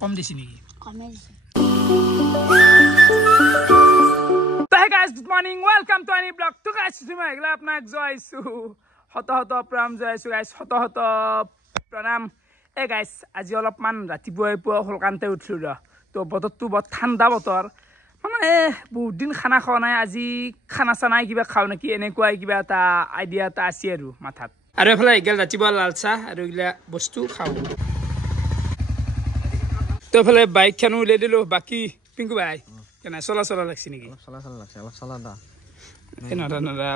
কম দিছি নেকি Hey guys, good morning. Welcome to any blog. To guys, today I glad apnak joisu. Hoto pram joisu guys. Hoto pranam. Hey guys, আজি অলপমান ৰাতিপুৱাই পুৱা হলকান্তে উঠিলো তো বতৰটো বহুত ঠাণ্ডা বতৰ মানে বহুত দিন খানা খোৱা নাই আজি খানা চানাই কিবা খাও নেকি এনেকুৱাই কিবা এটা আইডিয়া এটা আছে আৰু মাথাত আৰু এফালে গেল ৰাতিপুৱা লাল চাহ আৰু ইলা বস্তু খাও তো এফালে বাইক খানো উলিয়াই দিলো বাকি পিংকু ভাই কেনে চলা লাগছি নেকি চলা লাগছে অলপ চলা দা না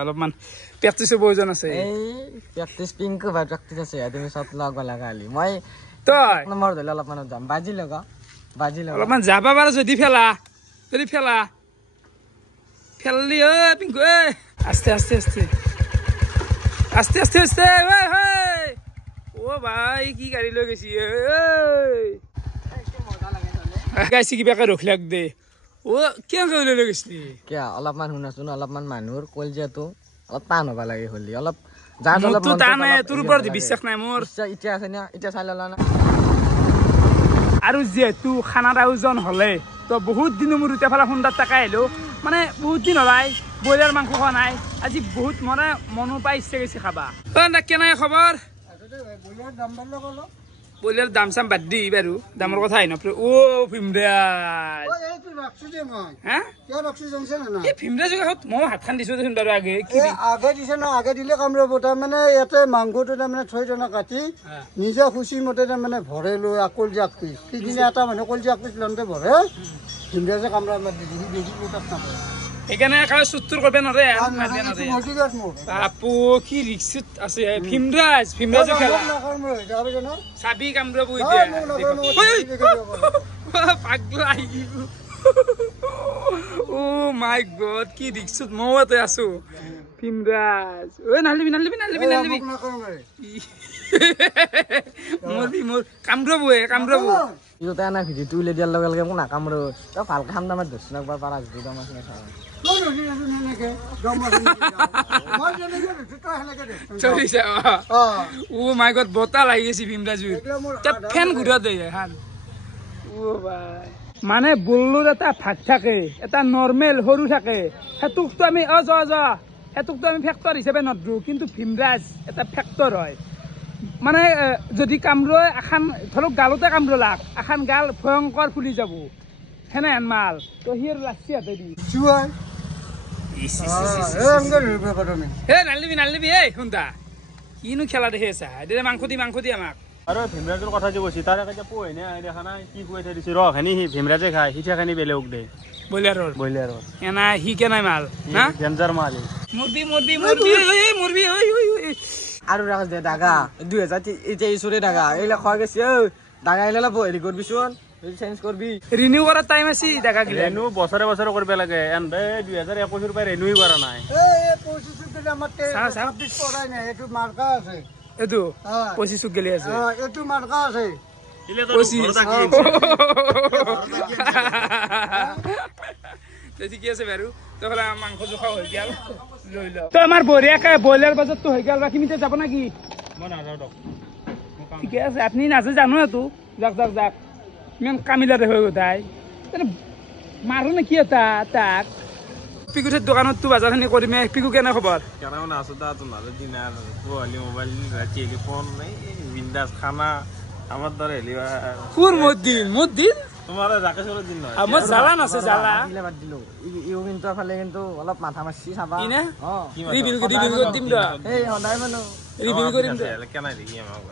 অলপমান প্ৰেক্টিছৰ প্ৰয়োজন আছে এই প্ৰেক্টিছ পিংকু ভাই প্ৰেক্টিছ আছে তুমি সব লগা লাগালি মই তই নম্বৰ ধৰি অলপমান যাম বাজি লগা অলপমান যাবা পাৰা যদি ফেললি ঐ পিংকু ঐ আস্তে ঐ ভাই কি গাড়ী লৈ গৈছি গাইছি কিবাকে ৰখিলাক দে কিয় লৈ গৈছিলি কিয় অলপমান শুনাচোন অলপমান মানুহৰ কলজিয়াটো অলপ টান হ'ব লাগে হলি অলপ তোৰ ওপৰত বিশ্বাস নাই মোৰ এতিয়া আছে না এতিয়া চাই ললা না আৰু যেহেতু খানাৰ আয়োজন হলে তো বহুত দিন মোৰ এতিয়া ফালে সুন্দৰ টাকা আহিলো মানে বহুত দিন হলাই ব্ৰইলাৰ মাংস খোৱা নাই আজি বহুত মানে মনো পাই ইচ্ছা গৈছে খাবা কেনে খবৰ ব্ৰইলাৰ দাম চাম বাদ দি বাৰু দামৰ কথা আহি নপৰে ভীমৰাজ মই হাত খান দিছো দেখোন বাৰু আগে দিছে ন আগে দিলে কাম ৰব তাৰমানে ইয়াতে মাংসটো তাৰমানে 6 জনা কাটি নিজে খুচি মতে তাৰমানে ভৰে লৈ কলজি এক পিচ সিদিনা এটা মানুহ কলজি এক পিচ লওঁতে ভৰে ভীমৰাজে কামৰা সেইকাৰণে একেবাৰে চুত্তুৰ কৰিব নোৱাৰে আপু কি ৰিক্সিত আছে ভীমৰাজে খেলা চাবি কামৰাব এতিয়া পাগলা ও মাই গড কি ৰিক্সিত মইতে আছো ভীমৰাজ ঐ নালিবি মোৰ কামৰাব ইউতা না ভিডিঅ'টো উলিয়াই দিয়াৰ লগে লগে মোক নাকামৰো তই ভালকে খাম দামত ধৰছ না পাৰা যদি দম আছে ও মাই গড বতা লাগি গৈছে ভীমৰাজুৰ ফেন ঘূৰা দে মানে বল্লুৰ এটা ভাগ থাকে এটা নৰ্মেল সৰু থাকে সেইটোকতো আমি সেইটোকতো আমি ফেক্টৰ হিচাপে নধৰো কিন্তু ভীমৰাজ এটা ফেক্টৰ হয় মানে যদি কামৰৈ এখন ধৰক গালতে কামৰলাক এখন গাল ভয়ংকৰ ফুলি যাব সেনেহেন মাল তো সিৰ লাচি হাতে দি নালিবি এই শুনতা কিনো খেলা দেখি আছা এতিয়া মাংস দি আমাক আৰু ভীমৰাজৰ কথা যে কৈছি তাৰ এতিয়া পোহে নে দেখা নাই কি কৈ থৈ দিছে ৰখানি সি ভীমৰাজে খায় সিঠাখানি বেলেগ দে ব্ৰইলাৰৰ এনা সি কেনাই মাল না ডেঞ্জাৰ মাল মুৰ্বি আৰু ৰাখ দে দাগা 2023 দাগা এইলা খোৱা গৈছে দাগা এইলা হেৰি কৰবিচোন চেঞ্জ কৰবি ৰিনিউ কৰাৰ টাইম আছে দাগা গিলা ৰেনু বছৰে কৰিব লাগে এনবে 2021 পৰা ৰেনুই কৰা নাই এইটো মাৰ্কা আছে এইটো 25 গেলি আছে এইটো মাৰ্কা আছে ঠিকে আছে বাৰু তহলে মাংস জোখা হৈ গেল লৈ ল তো আমাৰ বঢ়িয়াকে ব্ৰইলাৰ বাজারটো হৈ গেল বাকি মিতে যাব নাকি মই নাযাও দক ঠিকে আছে আপনি নাজে জানো তো যাক ইমান কামিলাৰে হৈ গতাই মাৰো নেকি এটা তাক পিকুঠেৰ দোকানত তো বাজাৰখানি কৰিমে পিকু কেনে খবৰ কেনে আছো দা তোমাৰ দিন আৰ পোৱালি মোবাইল টেলিফোন বিন্দাস খানা আমাৰ দৰে হেলিবা কোন মদিন তোমাৰ ৰাকেশৰ দিন নহয় আমার জালান আছে জালা দিলে বাদ দিলো ইও কিন্তু ফালে কিন্তু অলপ মাথা মারছি চাবা ইনা রিভিউ দিম দা এই হদাই মানো রিভিউ কৰিম দা কেনে দেখি আমাক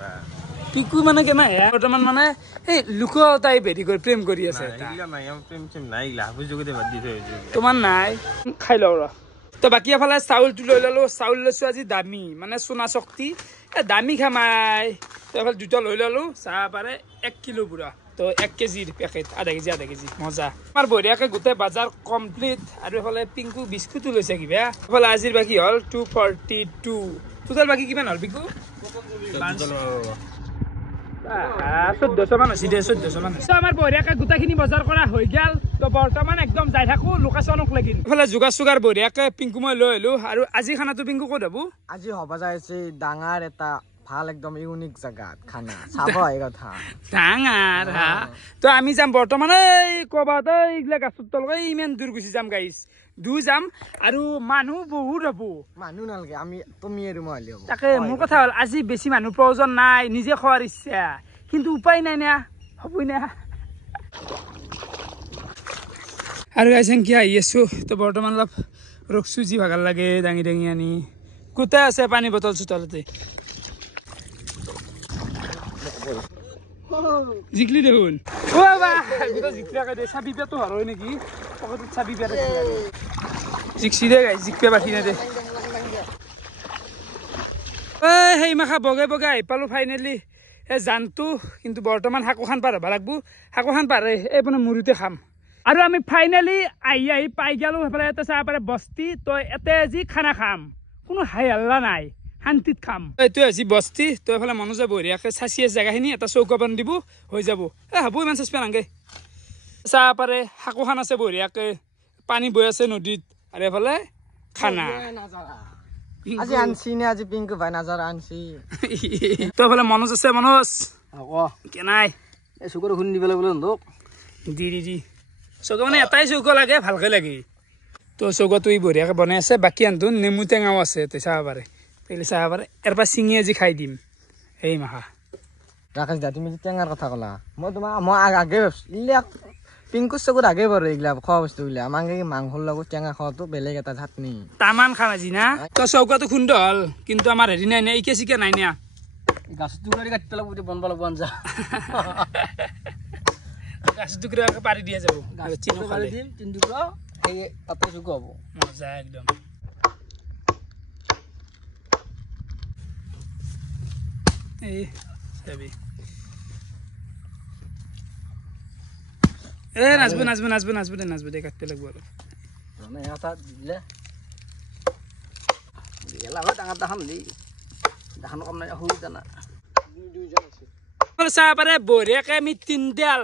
পিকু মানে কেনে বৰ্তমান মানে এই লোক তাই বেৰি কৰি প্ৰেম কৰি আছে এটা নাই প্ৰেম নাই লাভ যোগতে বাদ দি থৈ তোমাৰ নাই খাই লও ৰ তো বাকি এফালে চাউলটো লৈ ললো চাউল লৈছো আজি দামী মানে সোনা শক্তি দামী খামাই তো এফালে দুটা লৈ ললো চাহ পাৰে 1 কিলো পুৰা তো 1 কেজিৰ পেকেট আধা কেজি মজা আমাৰ বঢ়িয়াকে গোটেই বাজাৰ কমপ্লিট আৰু এফালে পিংকু বিস্কুটো লৈছে কিবা এফালে আজিৰ বাকি হল 242 টোটাল বাকি কিমান হল পিংকু 1400 মান আছে 1400 মান আছে আমাৰ বঢ়িয়াকে গোটাখিনি বজাৰ কৰা হৈ গেল তো বৰ্তমান একদম যাই থাকো লোকেশনক লাগিল এফালে সুগাৰ বঢ়িয়াকে পিংকু মই লৈ আহিলো আৰু আজি খানাটো পিংকু ক'ত হবো আজি হবা যাইছে ডাঙৰ এটা ভাল একদম ইউনিক জাগাত খানা চাব এই কথা ডাঙৰ হা তো আমি যাম বৰ্তমান এই ক'ৰবাত এইগিলা গাছৰ তলত ইমান দূৰ গুচি যাম গাইছ দূৰ যাম আৰু মানুহ বহুত হ'ব মানুহ নালাগে আমি তুমি আৰু মই হ'লে হ'ব তাকে মোৰ কথা হ'ল আজি বেছি মানুহ প্ৰয়োজন নাই নিজে খোৱাৰ ইচ্ছা কিন্তু উপায় নাই না হ'বই না আৰু গাইছ কি আহি আছোঁ তো বৰ্তমান অলপ ৰখছোঁ যি ভাগাৰ লাগে দাঙি দাঙি আনি কোথায় আছে পানী বটল চোতালতে জিকলি দেখোন চাবি পেটো হয় নেকি চাবি পেট জিকছি দে গাই জিকপে বাকি নাই দে সেই মাখা বগাই বগাই আহি পালোঁ ফাইনেলি এই জানটো কিন্তু বৰ্তমান শাকোখান পাৰ হ'ব লাগব শাকোখান পাৰে এই মানে মুৰুতে খাম আৰু আমি ফাইনেলি আহি পাই গেলোঁ সেইফালে এটা চাহ পাৰে বস্তি তই এতে আজি খানা খাম কোনো হাই হাল্লা নাই শান্তিত খাম এইটো আজি বস্তি তই এইফালে মনোজ বঢ়িয়াকৈ চাচি আছে জেগাখিনি এটা চৌকা বান্ধি দিব হৈ যাব হ'ব ইমান চাচপেন নাগে চাহ পাৰে শাকোখান আছে বঢ়িয়াকৈ পানী বৈ আছে নদীত আৰু এইফালে খানা আজি আনছি নে আজি পিংকু ভাই নাযাৰা আনছি তই এইফালে মনোজ আছে মনোজ কেনাই এই চকুৰ খুন্দি দিবলৈ বোলে ধৰক দি চৌকা মানে এটাই চৌকা লাগে ভালকৈ লাগে তো চৌকাটো ই বঢ়িয়াকৈ বনাই আছে বাকী আনটো নেমু টেঙাও আছে তই চাব পাৰে তেলে চাব পাৰে ইয়াৰ পৰা চিঙি আজি খাই দিম এই মাহা ৰাকেশ দা তুমি টেঙাৰ কথা ক'লা মই আগে ভাবিছোঁ পিংকুৰ চকুত আগে বাৰু এইগিলা খোৱা বস্তুবিলাক আমাক মাংসৰ লগত টেঙা খোৱাটো বেলেগ এটা চাটনি তামান খাম আজি না তই চৌকাটো খুন্দ হ'ল কিন্তু আমাৰ হেৰি নাই নে ইকে চিকে নাই না গাছৰ টুকুৰা কাটি পেলাব বনাব লাগিব আঞ্জা গাছৰ টুকুৰা পাৰি দিয়া যাব তিন টুকুৰা সেই তাতে চুকো হ'ব মজা একদম এই চাবি নাচব দে কাটতে লাগব আৰু এটা দিলে ডাঙৰ দেখাম দেই দেখানো কাম নাই সৰু জানা চাহ পাৰে বঢ়িয়াকৈ আমি তিনডাল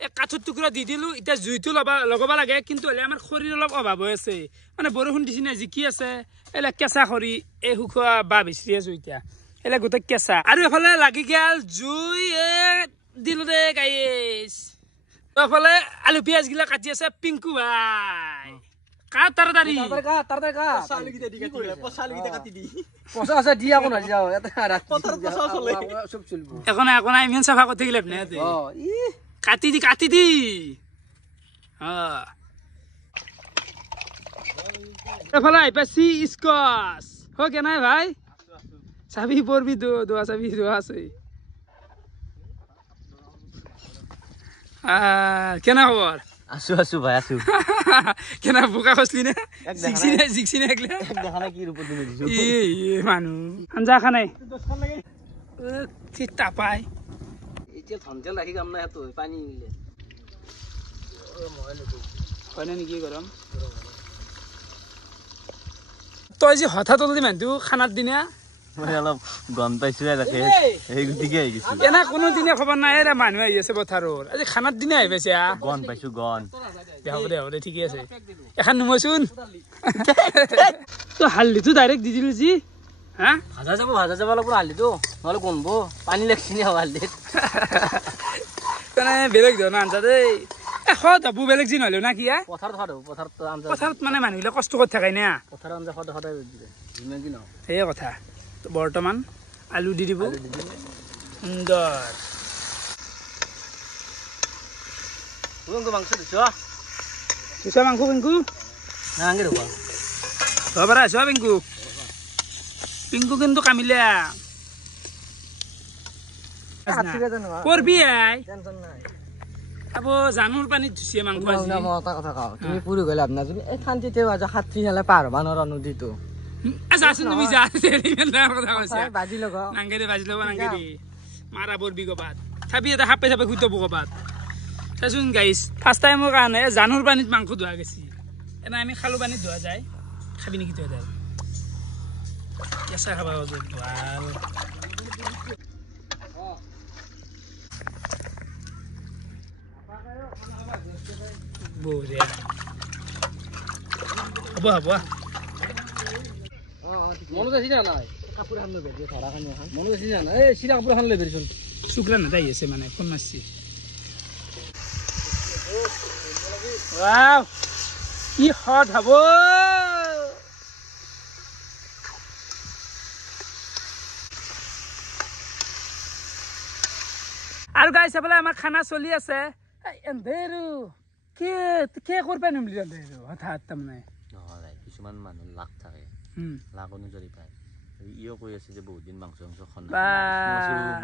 এই কাঠৰ টুকুৰা দি দিলোঁ এতিয়া জুইটো লগাব লাগে কিন্তু হ'লে আমাৰ খৰিৰ অলপ অভাৱ হৈ আছে মানে বৰষুণ দিছে নাই জিকি আছে এইবিলাক কেঁচা খৰি এই শুকোৱা বাঁহ বিচাৰি আছোঁ এতিয়া এইবিলাক গোটেই কেঁচা আৰু এইফালে লাগি গেল জুই দিলোঁ দে গাইছ এইফালে আলু পিঁয়াজগিলা কাটি আছে পিংকু ভাই কা তাড়াতাড়ি একো নাই ইমান চাফা কৰি থাকিলে কাটি দি এফালে আহি পাইছি স্কচ হয় কেনাই ভাই চাবি পৰবি দোৱা চাবি দোৱা আছে কেনা খবৰ আছো ভাই আছো কেনা বোকা খচলি নে জিকছি নে মানুহ আঞ্জা খা নাই তাপাই এতিয়া ঠাণ্ডা লাগি কাম নাই পানী নিলে হয় নেকি গৰম তই যে হঠাৎ ওলি মানুহটো খানাৰ দিনা মই অলপ গম পাইছোঁ সেই গতিকে আহি গৈছোঁ এনে কোনো দিনে খবৰ নাই ৰে মানুহ আহি আছে পথাৰৰ আজি খানাৰ দিনা আহি পাইছে গন পাইছোঁ গন হ'ব দে ঠিকে আছে এখন নুমচোন তই হালধিটো ডাইৰেক্ট দি দিলোঁ যি হা ভাজা যাব লাগিব হালধিটো নহ'লে গোন্ধব পানী লাগছি নে হালধিত তেনে বেলেগ ধৰণৰ আঞ্জা দেই সদ হ'ব বেলেগ যি নহ'লেও না কি পথাৰত মানে মানুহবিলাক কষ্ট কৰি থাকে না পথাৰৰ আঞ্জা সদায় সেয়ে কথা বৰ্তমান আলু দি দিব সুন্দৰ মাংস দিছ মাংস পিংকু নাঙে ৰ'ব পৰা আছ পিংকু কিন্তু কামিলে কৰবি আব জানুৰ পানীত ধুচিয়ে মাংস এটা কথা কওঁ তুমি পুৰি গ'লে আপোনাৰ যদি এই শান্তিতে সাতৰি হ'লে পাৰ হ'ব নোৱাৰা নদীটো তুমি যা কথা কৈছা বাজি লগ নাংগে দে মাৰা বৰবি ক'বাত চাবি এটা সাপে শুদ্ধ ক'বাত চাচোন গাইছ ফাৰ্ষ্ট টাইমৰ কাৰণে জানুৰ পানীত মাংস ধোৱা গৈছে এনে আমি খালু পানীত ধোৱা যায় খাবি নেকি তই কেঁচা খাবা ভাল বঢ়িয়া হ'ব মনত আছে না নাই কাপোৰ এখন লৈ বেৰি ধৰা কানি এখন মনত আছে জানা এই চিৰা কাপোৰ এখন লৈ বেৰিচোন শুক্ৰা নাথাই আছে মানে ফোন মাৰছি ৱাও কি হট হব আৰু গাইছ চাবলৈ আমাৰ খানা চলি আছে এন্ধেৰু কে কৰবা নিমলি এন্ধেৰু হঠাৎ তাৰমানে নহয় কিছুমান মানুহ লাখ থাকে লাখ অনুযায়ী পায় ইও কৈ আছে যে বহুত দিন মাংস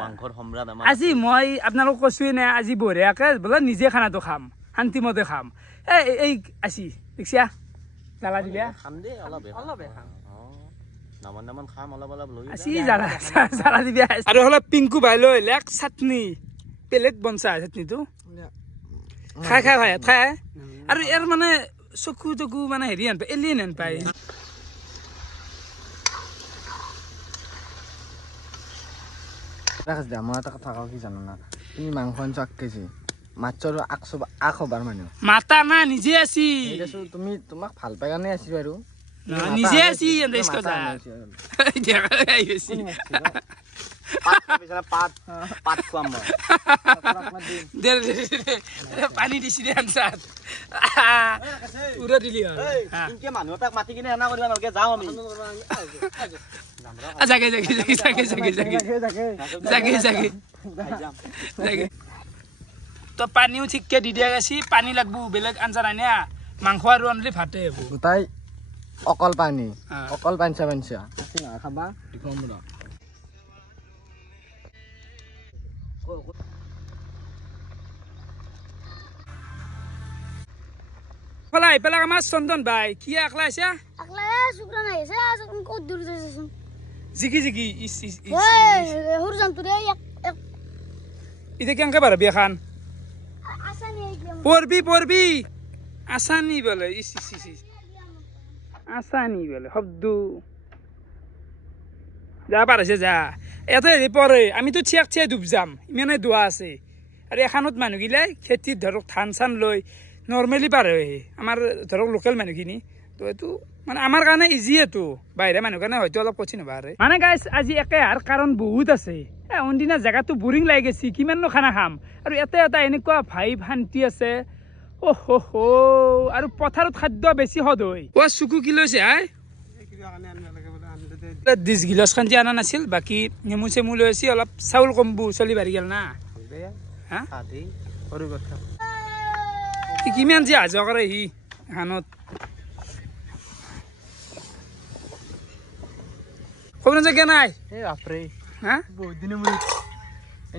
মাংসৰ সম্ৰাট আমাৰ আজি মই আপোনালোক কৈছোৱে নে আজি বঢ়িয়াকে বোলে নিজে খানাটো খাম শান্তিমতে খাম এই আছি দেখিছা জ্বালা দিবা খাম দেই অলপ নামান খাম অলপ লৈ আজি জ্বালা দিবা আৰু অলপ পিংকু ভাই লৈ লেক চাটনি প্লেট বনছা চাটনিটো খাই আৰু ইয়াৰ মানে চকু তকু মানে হেৰি আন পায় এলিয়েন আন পায় ৰাখাস দিয়া মই এটা কথা কওঁ কি জানো না তুমি মাংস আনছো 1 কেজি মাছৰ 100 মানুহ মাতা না নিজে আছি তুমি তোমাক ভাল পাই কাৰণে আছি বাৰু নিজে আছি এন্দেছ কথা পাত খুৱাম মই পানী দিছি দে আনসাত উৰা দিলি ইনকে মানুহ তাক মাতি কিনে এনা কৰিবা নালকে যাও আমি জাগে তো পানীও ঠিককে দি দিয়া গেছি পানী লাগবো বেলেগ আঞ্জা নাই না মাংস আৰু আনলি ভাতে হ'ব গোটাই অকল পানী পাঞ্চা খাবা দেখুৱাম ৰ ফলাই পেলাক আমাৰ চন্দন ভাই কি আকলা আছে শুক্রা নাই আছে কোন কত দূর যাইছস জিকি ইস হুর জানতো রে এক ইতে কেনকে বাৰ বিয়া খান আসানি একদম পৰবি আসানি বলে ইস আসানি বলে শব্দ যা পাৰছে যা এতে হেৰি পৰে আমিতো চিয়াক ডুব যাম ইমানে দোৱা আছে আৰু এখানত মানুহগিলাই খেতিত ধৰক ধান চান লৈ নৰ্মেলি পাৰে আমাৰ ধৰক লোকেল মানুহখিনি তো এইটো মানে আমাৰ কাৰণে ইজিয়েতো বাহিৰা মানুহ কাৰণে হয়তো অলপ কঠিন হ'ব আৰু মানে গাইছ আজি একে আৰু কাৰণ বহুত আছে অনদিনা জেগাটো বৰিং লাগি গৈছে কিমাননো খানা খাম আৰু এটা এনেকুৱা ভাইব শান্তি আছে আৰু পথাৰত খাদ্য বেছি সদ হয় চুকু কি লৈছে হাই 10 গিলাচ খান্তি আনা নাছিল বাকী নেমু চেমু লৈ আছে অলপ চাউল কম্বু চলি বাঢ়ি গেল না কিমান যে আজ কৰে সি হানত খবৰ যে নাই এই বাপৰে হা বহুত দিন মুনি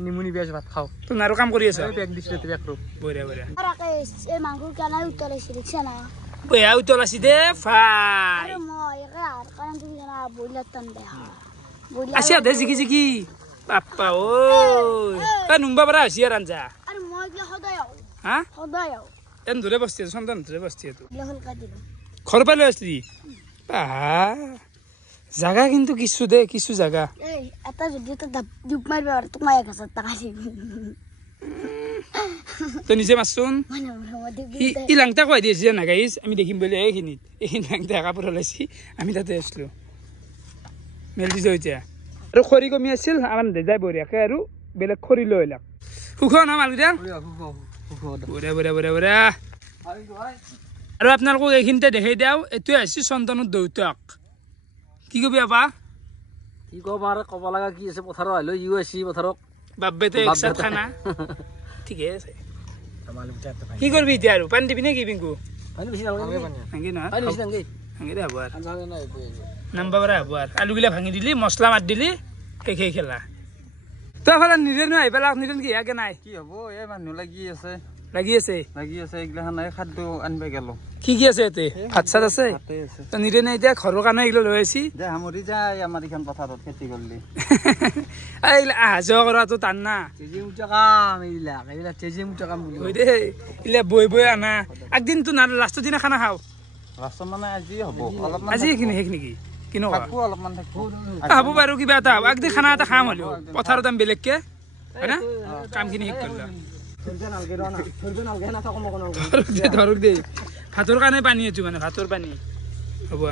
নিমুনি বিয়াজ ভাত খাও তুমি আৰু কাম কৰি আছা বেগ দিছিলে তুমি একৰো বঢ়িয়া আরাকে এ মাংস কেন উতলাইছি দেখছ না বঢ়িয়া উতলাছি দে ফাই আরে মই একে আর কারণ তুমি জানা বইলা তন দেহা আসিয়া দে জিকি বাপ্পা ঐ নুম্বা bara আসিয়া রাঞ্জা আরে মই কি সদায় হা সদায় এন ধরে বসতি সন্তান ধরে বসতি তো লেহল কা দিল ঘর পালে আসলি জাগা কিন্তু কিছু জাগা এই এটা যদি তো দুপ মারবে আর তোমায় 1000 টাকা দিব তো নিজে মাছুন ই লাংটা কই দিছে না গাইস আমি দেখিম বলে এইখিনিত লাংটা কাপড় লাইছি আমি তাতে আসলো মেলদি যাইছে আৰু খৰি কমি আছিল আমাৰ দেজাই বঢ়িয়াকে আৰু বেলেগ খৰি লৈ লাগ সুখ না মালগিটা বঢ়িয়া আৰু আপোনালোকক এইখিনিতে দেখাই দিওঁ এইটোৱে হৈছে চন্দনৰ দেউতাক কি কবি আপা কি কব আৰু কব লগা কি আছে পথাৰত আহিলো ইউ এছ পথাৰত বাব্বেতে একসাথ খানা ঠিকে আছে কি কৰবি এতিয়া আৰু পানী দিবি নেকি পিংকু পানী বেছি নালাগে ভাঙি নহয় পানী বেছি নালাগে ভাঙি দে হ'ব আৰু নাম্বা বাৰা হ'ব আৰু আলুগিলা ভাঙি দিলি মছলা মাত দিলি সেই খেলা তই ফালে নিৰেণ আহি পেলাই নিৰেণ কি ইয়াকে নাই কি হ'ব এই মানুহ লাগি আছে এইগিলাখান খাদ্য আনবা গেল কি আছে ইয়াতে ভাত চাত আছে তো নিৰেণ এতিয়া ঘৰৰ কাৰণে এইগিলা লৈ আহিছি যে সামৰি যায় আমাৰ এইখন পথাৰত খেতি কৰিলে এইগিলা অহা যোৱা কৰাটো টান না হয় দে এইগিলা বৈ আনা একদিনতো না লাষ্টৰ দিনা খানা খাওঁ লাষ্টত মানে আজি হ'ব অলপমান আজি সেইখিনি কি কিনো অলপমান থাকিব হ'ব বাৰু কিবা এটা হ'ব একদিন খানা এটা খাম হ'লেও পথাৰত আমি বেলেগকে হয় না কামখিনি শেষ কৰিলা ধৰক দেই ভাতৰ কাৰণে পানী আছো মানে ভাতৰ পানী হ'ব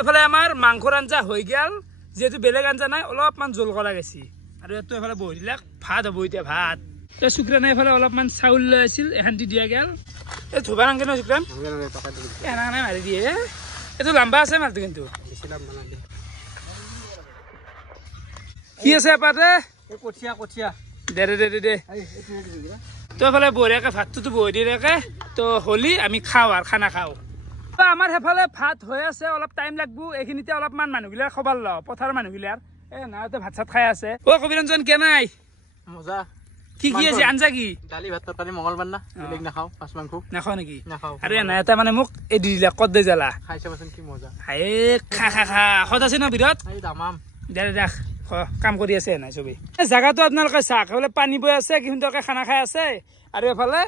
এফালে আমাৰ মাংসৰ আঞ্জা হৈ গেল যেহেতু বেলেগ আঞ্জা নাই অলপমান জোল কৰা গৈছি আৰু এইটো এফালে বহি দিলে ভাত হ'ব এতিয়া ভাত শুক্ৰানে এফালে অলপমান চাউল লৈ আছিল এখান্তি দিয়া গেল এই ধুবা নাংগে ন শুক্ৰান এনাখানে মাৰি দিয়ে এইটো লম্বা আছে মালটো কিন্তু কি আছে এপাতে কঠীয়া দে তো এফালে বঢ়িয়াকে ভাতটোতো বহি দিয়াকে তো হলি আমি খাওঁ আৰু খানা খাওঁ আমাৰ সেইফালে ভাত হৈ আছে অলপ টাইম লাগব এইখিনিতে অলপমান মানুহগিলাৰ খবৰ লওঁ পথাৰৰ মানুহগিলাৰ নাওতে ভাত চাত খাই আছে কবিৰঞ্জন কেনাই মজা কি আছে আঞ্জা কি দালি ভাত তৰকাৰী মঙলবাৰ না বেলেগ নাখাওঁ মাছ মাংস নাখাওঁ নেকি নাখাওঁ আৰু এটা মানে মোক এই দি দিলে কত দে জ্বালা খাই চাবাচোন কি মজা খা সদ আছে ন বিৰত দে দেখ কাম কৰি আছে নাই চবেই জাগাটো আপোনালোকে চাওক এইফালে পানী বৈ আছে সিহঁতকে খানা খাই আছে আৰু এফালে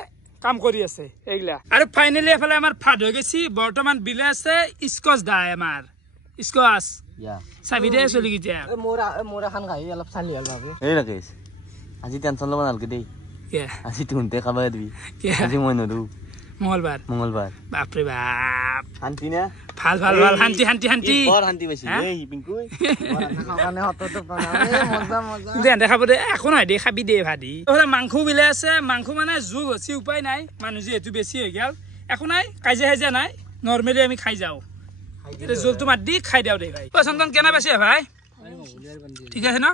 কাম কৰি আছে এইগিলা আৰু ফাইনেলি এফালে আমাৰ ভাত হৈ গৈছি বৰ্তমান বিলে আছে স্কচ দাই আমাৰ স্কচ চাবি দে চলি কেতিয়া মোৰ এখন খাই অলপ চালি হ'ল ভাবি এই ৰাকেশ আজি টেনচন ল'ব নালাগে দেই আজি তুহঁতে খাব দিবি আজি মই নৰো মঙ্গলবাৰ বাপৰে বাপ শান্তি না ভাল শান্তি বৰ শান্তি পাইছি এই পিংকু কাৰণে হতটো মজা দে দেখাব দে একো নহয় দে খাবি দে ভাদি মাংস বিলে আছে মাংস মানে জোল হচি উপায় নাই মানুহ যিহেতু বেছি হৈ গেল একো নাই কাজিয়া নাই নৰ্মেলি আমি খাই যাওঁ জোলটো মাত দি খাই দিওঁ দে ভাই চন্দন কেনে পাইছে ভাই ঠিক আছে ন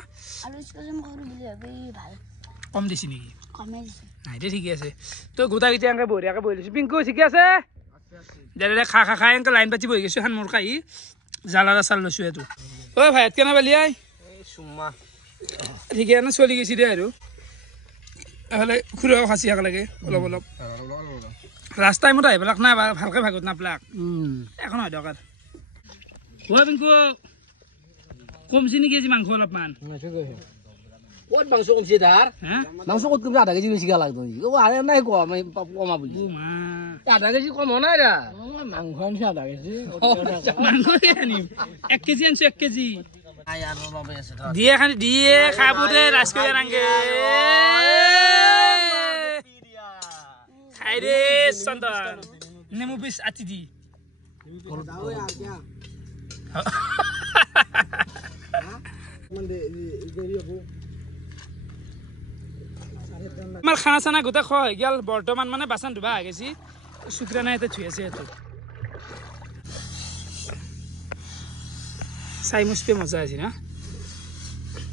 কম দিছি নেকি নাই দে ঠিকে আছে তো গোটাকেইটা এনেকৈ বঢ়িয়াকৈ বহি লৈছোঁ পিংকু ঠিকে আছে দে খা এনেকৈ লাইন পাতি বহি গৈছোঁ এখন মোৰ কাহি জ্বালা চাল লৈছোঁ এইটো ঐ ভাইত কেনে পালি আই ঠিকে আছে চলি গৈছে দে আৰু এফালে খুৰাও খাচি শাক লাগে অলপ লাষ্ট টাইমত আহি পেলাক নাই ভালকৈ ভাগত নাপলাক এখন হয় দৰকাৰ পিংকু কমছি নেকি আজি মাংস অলপমান ক'ত মাংস কমছে তাৰ মাংস ক'ত কমছে আধা কেজি বেছিকৈ লাগতো আৰে নাই কমা বুলি আধা কেজি কম হোৱা নাই মাংস আনিছে আধা কেজি মাংস আনিম 1 কেজি আনিছো 1 কেজি দিয়ে খাব দে ৰাজকীয় ৰাংগে খাই দে চন্দন নেমু পিছ আতি দি আমাৰ খানা চানা গোটেই খোৱা হৈ গেল বৰ্তমান মানে বাচন ধুবা হৈ গেছি শুক্ৰানে এতিয়া ধুই আছে এইটো চাই মুচপে মজা আছে না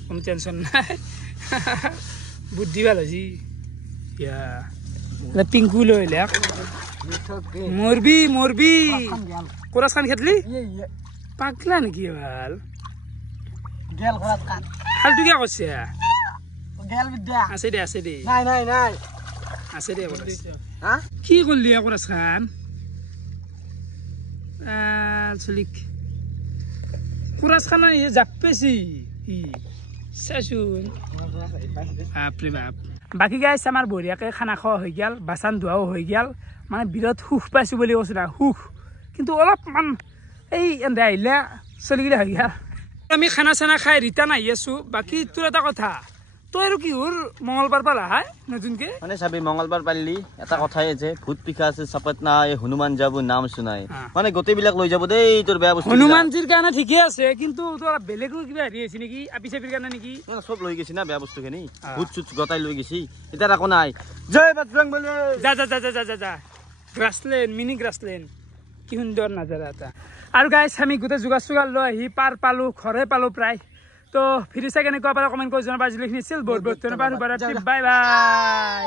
কোনো টেনশ্যন নাই বুদ্ধি ভাল হৈছে পিংকু লৈ লাক মৰবি কোৰাছ খান খেতলি পাগলা নেকি ভাল হালটো কিয় কৈছে আছে দে আছে দে কি করলি কোরাস খান চলিক কোরাস খান জাপেছি চাচোন বাপরে বাপ বাকি গাইছ আমার বঢ়িয়াকে খানা খাওয়া হয়ে গেল বাচান ধোৱাও হয়ে গেল মানে বিরাট সুখ পাইছো বলে কৈছো না সুখ কিন্তু অলপমান এই এনে আহিলে চলিগিলা হয়ে গেল আমি খানা চানা খাই রিটার্ন আহি আছো বাকি তোর এটা কথা তই আৰু কি হল মঙ্গলবাৰ পালা হাই নতুনকে মানে চাবি মঙ্গলবাৰ পালি এটা কথাই আছে ভূত পিখা আছে চাপত নাই হনুমান যাব নাম শুনাই মানে গোটেইবিলাক লৈ যাব দেই তোৰ বেয়া বস্তু হনুমানজিৰ কাৰণে ঠিকে আছে কিন্তু তোৰ বেলেগো কিবা হেৰি আছে নেকি আপি চাপিৰ কাৰণে নেকি সব লৈ গৈছি না বেয়া বস্তুখিনি ভূত চুত গতাই লৈ গৈছি এটা একো নাই জয় বজৰং বলি যা গ্ৰাছলেণ্ড মিনি গ্ৰাছলেণ্ড কি সুন্দৰ নাজাৰা এটা আৰু গাইছ আমি গোটেই যোগাৰ চোগাৰ লৈ আহি পাৰ পালো ঘৰে পালো প্ৰায় তো ফিৰি চাই কেনেকুৱা পালে কমেণ্ট কৰি জনাবা আজিলৈকে বহুত ধন্যবাদ বাই বাই